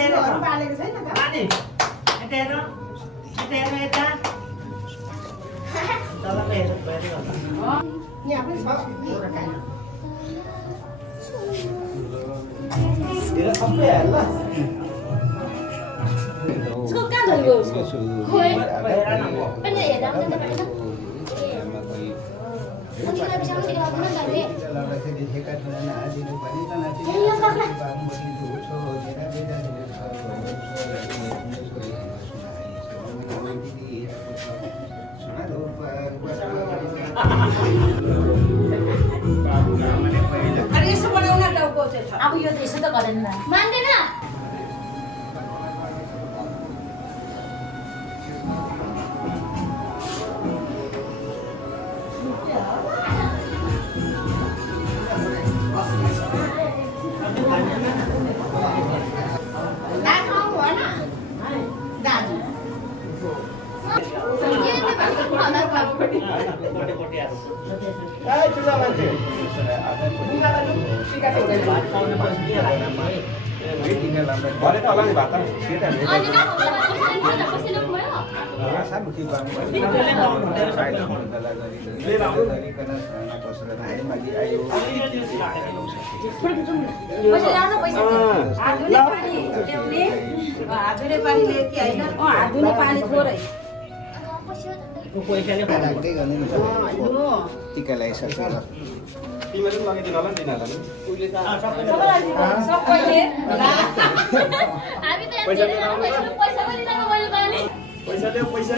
पालेको छैन त अनि हेर यता तलमा हेर यहाँ पनि छ एउटा कान सबै हाल उसको कहाँ झरेको उसको खोइ पनि हेर्दा पनि त भएन उनीलाई बिचारा पनि गर्दैन नि अरे यसो बनाउन टाउको चाहिँ छ अब यो त यसो त गर्दैन मान्दैन हातले पानी ल्याएकी होइन हातले पानी थोरै पैसाले लाग्दै गर्ने टिका लगाइसकेर तिमीले पनि लगाइदिनु होला नि तिनीहरूलाई सबैले हामी त पैसा पनि दिनु मैले त नि पैसा देऊ पैसा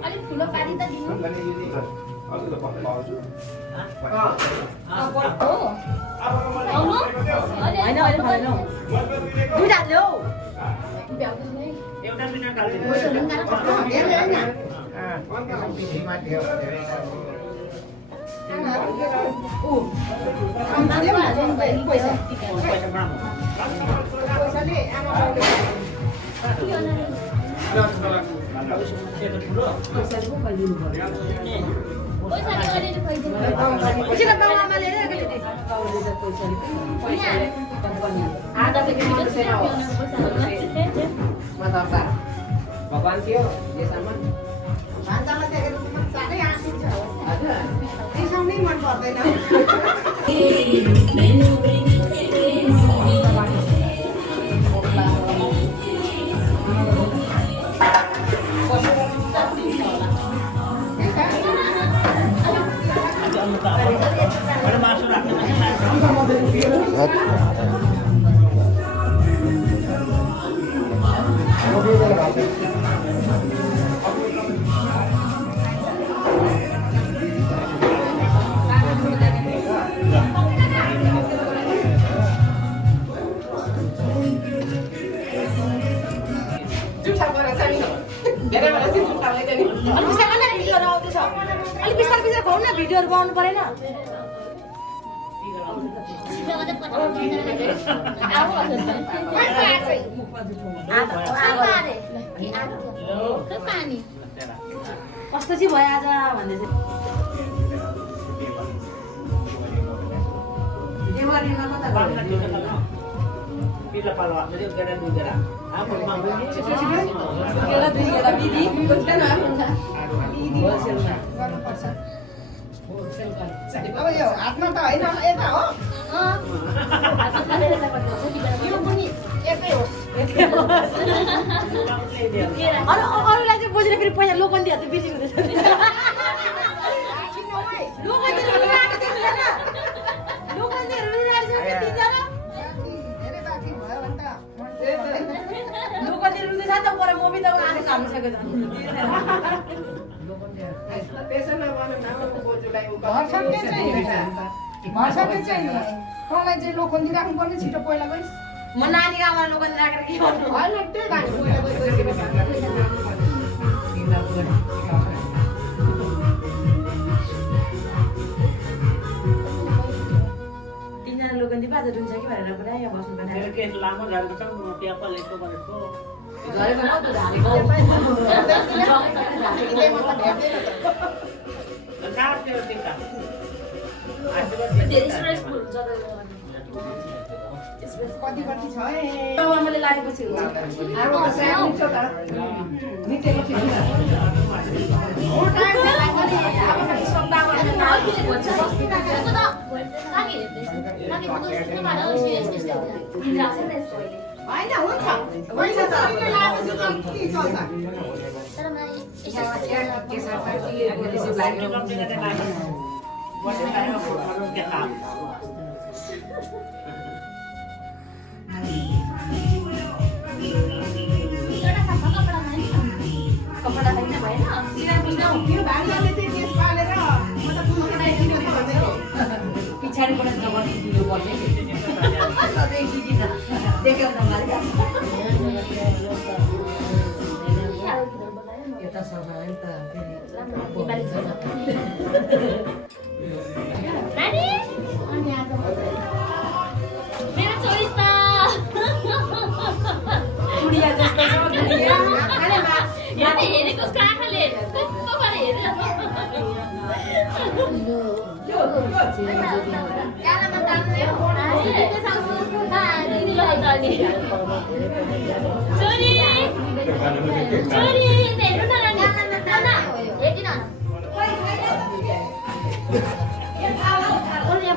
अलिक ठुलो पानी त दिनु आउनु होइन अहिले खाँदैन दुईटा ल्याऊ एउटा मिनट भगवान थियो यसमा भान्सामा देखेर त साह्रै आँसु छ रिसाउनै मन पर्दैन मासु राख्नु भिडियोहरु बनाउनु परेन कस्तो चाहिँ भयो आज भन्दै पिला पालो हामीले गेडा दुईजना अब यो हातमा त होइन यता हो यो पनि एकै हो अरूलाई चाहिँ बुझेर फेरि पैसा लोकन दिएर चाहिँ बिर्सिनु हुँदैछ तँलाई चाहिँ लोखन्दी राख्नुपर्ने छिटो पहिला गइस म नानीको आमा लोकन राखेर के गर्नु होइन त्यही राख्नु तिनजना लोकन पनि बाजा दुख्छ कि भनेर पुरा यहाँ बस्नु मेरो पर्यो केस लामो झारेको छ म त्यहाँ पलेको भनेको घरेमा कस्तो ढालेको कहाँ त्यो टिका धेरै स्ट्रेसफुल हुन्छ कति कति छ है आमाले लागेपछि हुन्छ आगो त सानो छ तर निचेको थियो हो टाइम लाग्छ नि अब पनि सक्दा भने होइन हुन्छ पैसा शरीरले लागेपछि त के चल्छ कपडा छैन भएन त्यो भान्जाले चाहिँ केस पालेर मतलब दुःखलाई किन छ भनेको पछाडिबाट जब दिनु पर्ने सधैँ किन देखेर नमारी यता सफा नि त नानी मेरो चोइस त गुडिया जस्तो छ गुडिया यहाँ हेरेको उसको आँखाले कस्तो गरेर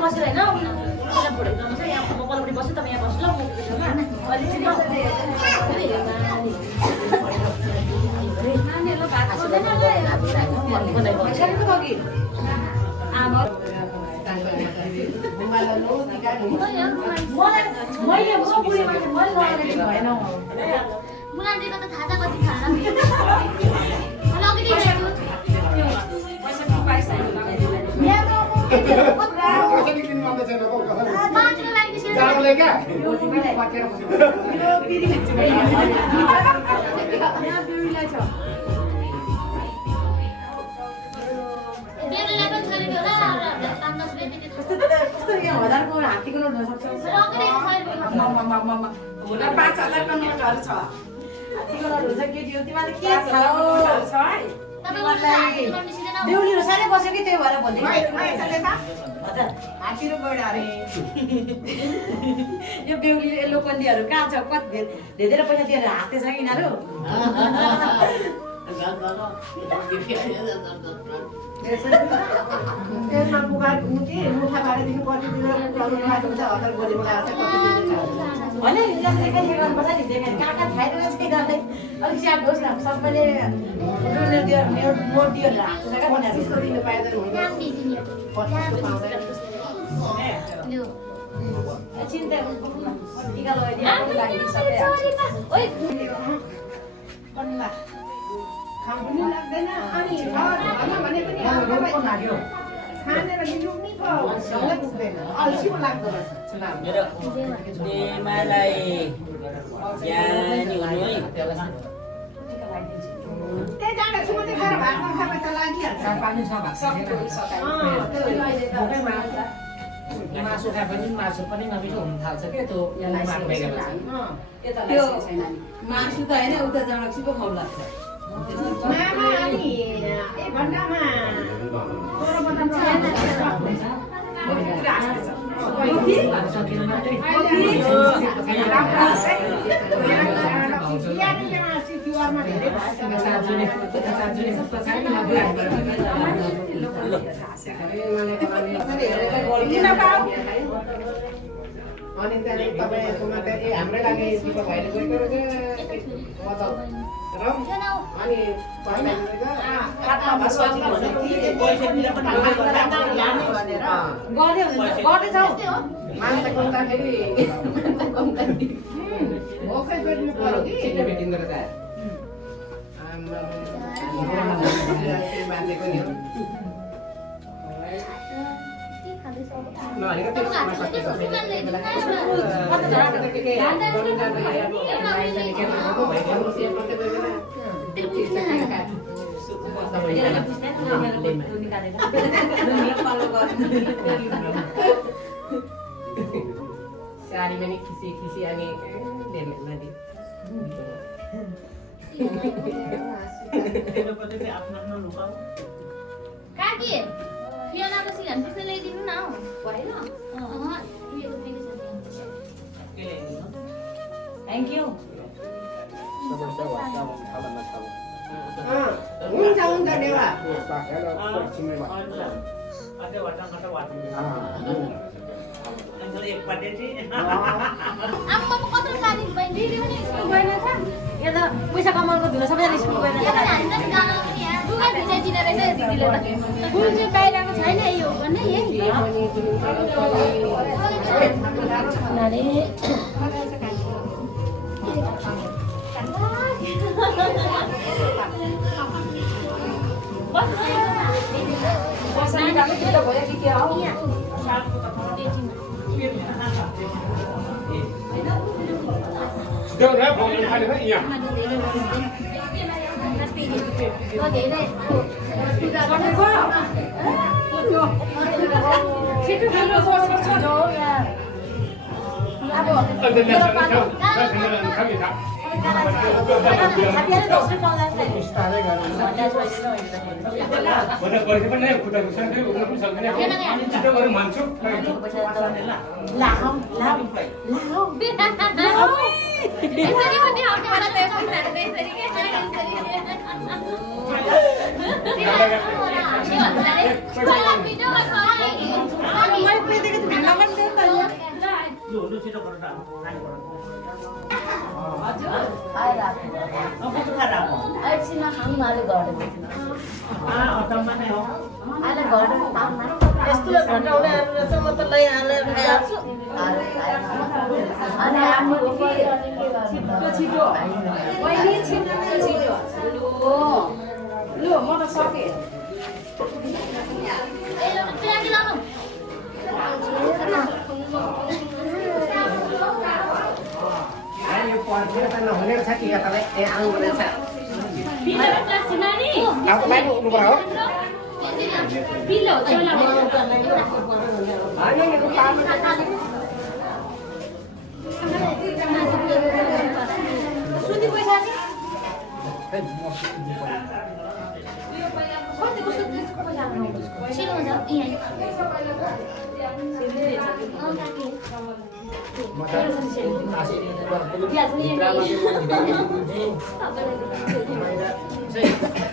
बसेर होइन यहाँ म पल्लोपट्टि बस्छु तपाईँ यहाँ बस्नु मुलान्डीको त थाहा छ कति खाना हजारको हात्तीको नोट हुनसक्छ 5,000को नोटहरू छ हात्तीको नोट हुन्छ केटी हो तिमीले के छ देउलीहरू साह्रै बस्यो कि त्यही भएर भन्दै हात्ती र गैडा अरे यो बेहुलीले लोकन्डीहरू कहाँ छ कति धेरै पैसा दिएर हाँस्दै छ कि यिनीहरू त्यसमा पुगार मुठा बाँडेर कति दिन हुन्छ हतार गोलीबाट आएको छ कति दिन होइन यिनीहरूले के गर्नुपर्छ नि देखाइ कहाँ कहाँ खाइरहेको छ यिनीहरूले अलिक स्याहार होस् न सबैले नोट दिएर हाँस्छ क्या त्यस्तो दिन पाइँदैन हुन्छ चिन्ता टिका लगाइदिनु सबै खानु पनि लाग्दैन अनि घरमा भने पनि खानेर लिनु पनि सँगै पुग्दैन अल्छी पो लाग्दो रहेछ चुनाव मेरो देमालाई ज्ञानी हुनु है त्यही जाँदा छु म चाहिँ खाएर भातमा खाएर त लागिहाल्छ मासु खाए पनि मासु पनि नमिठो हुन थाल्छ क्या त्यो त्यो मासु त होइन उता जाँडक्सी पो खाउ लाग्छ मामा अनि एक घन्टामा 16 बटन अनि त्यहाँदेखि तपाईँहरूकोमा त हाम्रै लागि दिपक भाइले गएको अनि मान्छे कम्दाखेरि भोकै गरिनु पर्यो कि भेटिँदो रहेछ मान्छेको नि हो साडीमा नि खिसी अनि नदी तेरो पनि आफ्नो आफ्नो लुकाऊ काकी फियोनाको सिलान पिसे ल्याइदिनु न भएन उयो के ल्याइदिनु थ्याङ्क यू हुन्छ हुन्छ देवा अझै वाटा एक पाटे चाहिँ आम्मा म कत्रो साडी बहिनी दिदी पनि स्कुल गएन छ यहाँ त पैसा कमाउनुको धुलो सबैजना स्कुल गएर यो पनि हामी त गाउँ पनि यहाँ दुगा भिजाइदिन रहेछ दिदीले त फुल चाहिँ बाहिरको छैन यो भन्ने त्यो रे फोन खाली है यहाँ यसरी पनि आउने वाला त पैसाहरु त यसरी के यस्तो घटाउने रहेछ म त लै हालेर खाइहाल्छु अनि हाम्रो छिटो बहिनी छिटो लु म त सके यो पर्खेर त नहुने रहेछ कि तपाईँ ए आउनु रहेछ अब बाहिर उठ्नु पर्यो सुति पैसा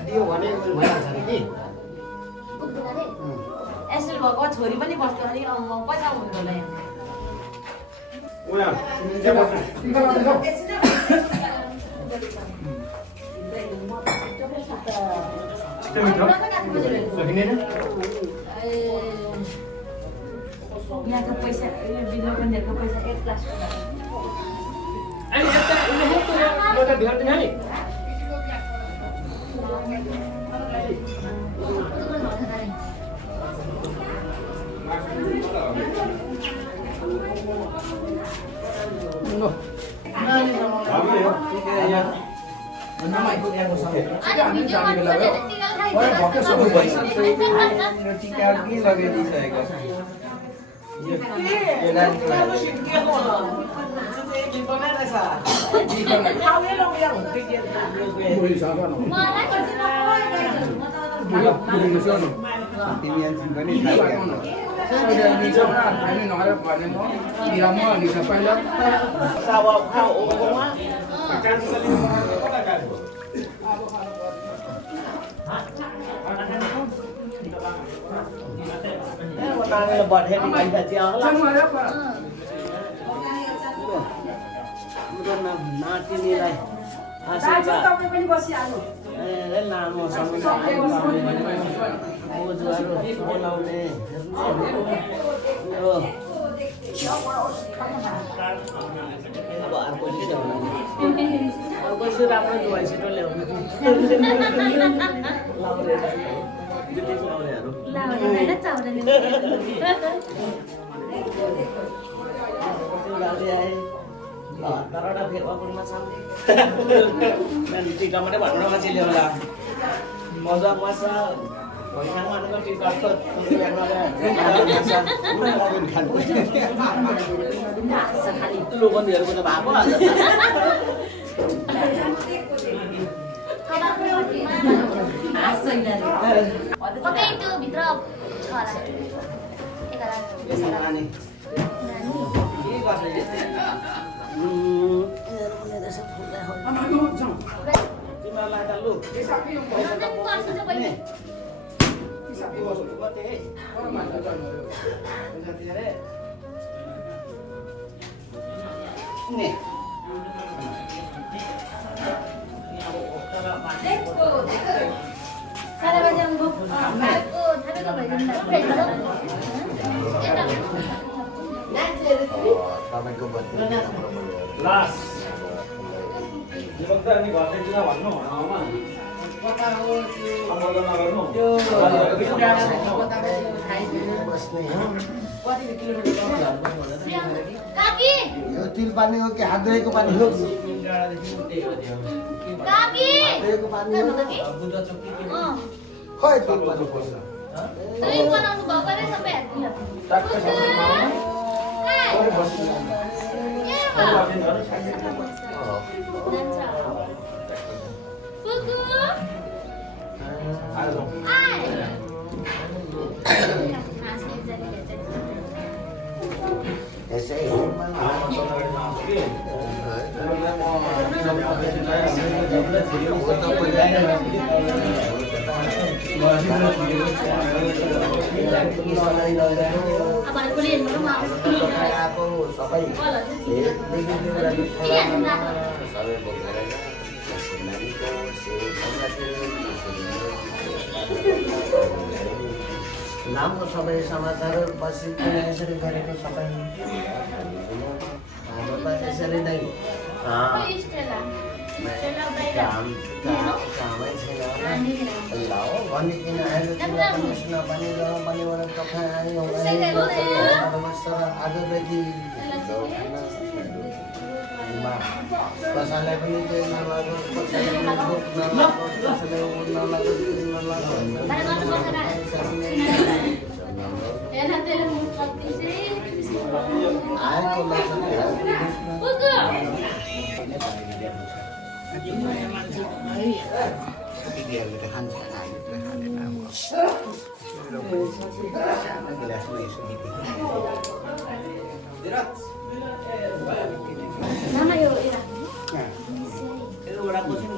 दियो भने भइहाल्छ नि कि एसएल भएको छोरी पनि बस्छ अनि पैसा हुँदैन यहाँको पैसा बिलो बन्देको पैसा एक क्लास नातिनीलाई तपाईँ पनि बसिहाल्नु लामो बोजूहरू बोलाउने अब अर्को कसो राम्रो जुवाई छिटो ल्याउनु हतारवटा फेर्पापुरमा छ टिका मात्रै भन्नु मान्छेले होला मजा मजा पैसामा भनेको टिकटको लोगनीहरूको त भएको आज पक्कै त्यो भित्र छ होला नानी के गर्छ तिमीहरूलाई त लु काकी यो तिल पानी हो कि हात धोएको पानी हो काकी धोएको पानी हो खै तिल पानी पर्छ दुई बनाउनु भएको रे सबै यसै सबै नामको सबै समाचारहरू बसी यसरी गरेको सबै हाम्रो त यसरी नै कामै छैन ल हो भनिकन आएर नभने भनेबाट कथा आयो आजदेखि कसैलाई पनि केही नलागो कसैलाई आएको Nama yo ira. एउटा कोचिङ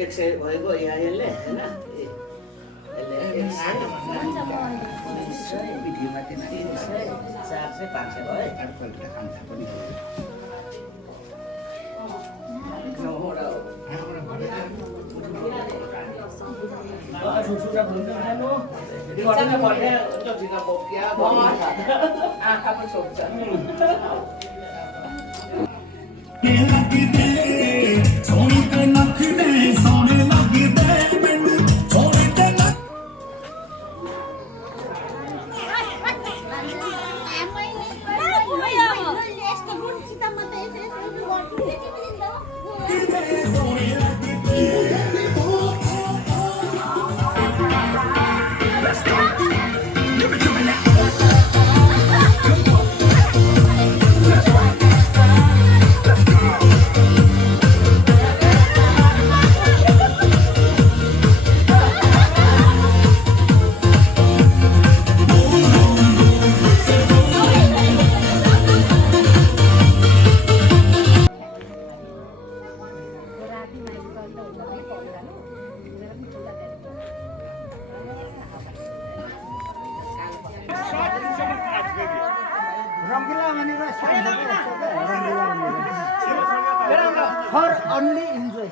एक सय भएको यहाँ यसले होइन भिडियोमा 400 500 भयो आँखा पनि सोध्छ For only enjoy.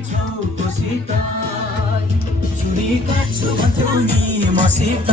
छेउको सित चुरी काट्छु भन्थ्यौ नि मसित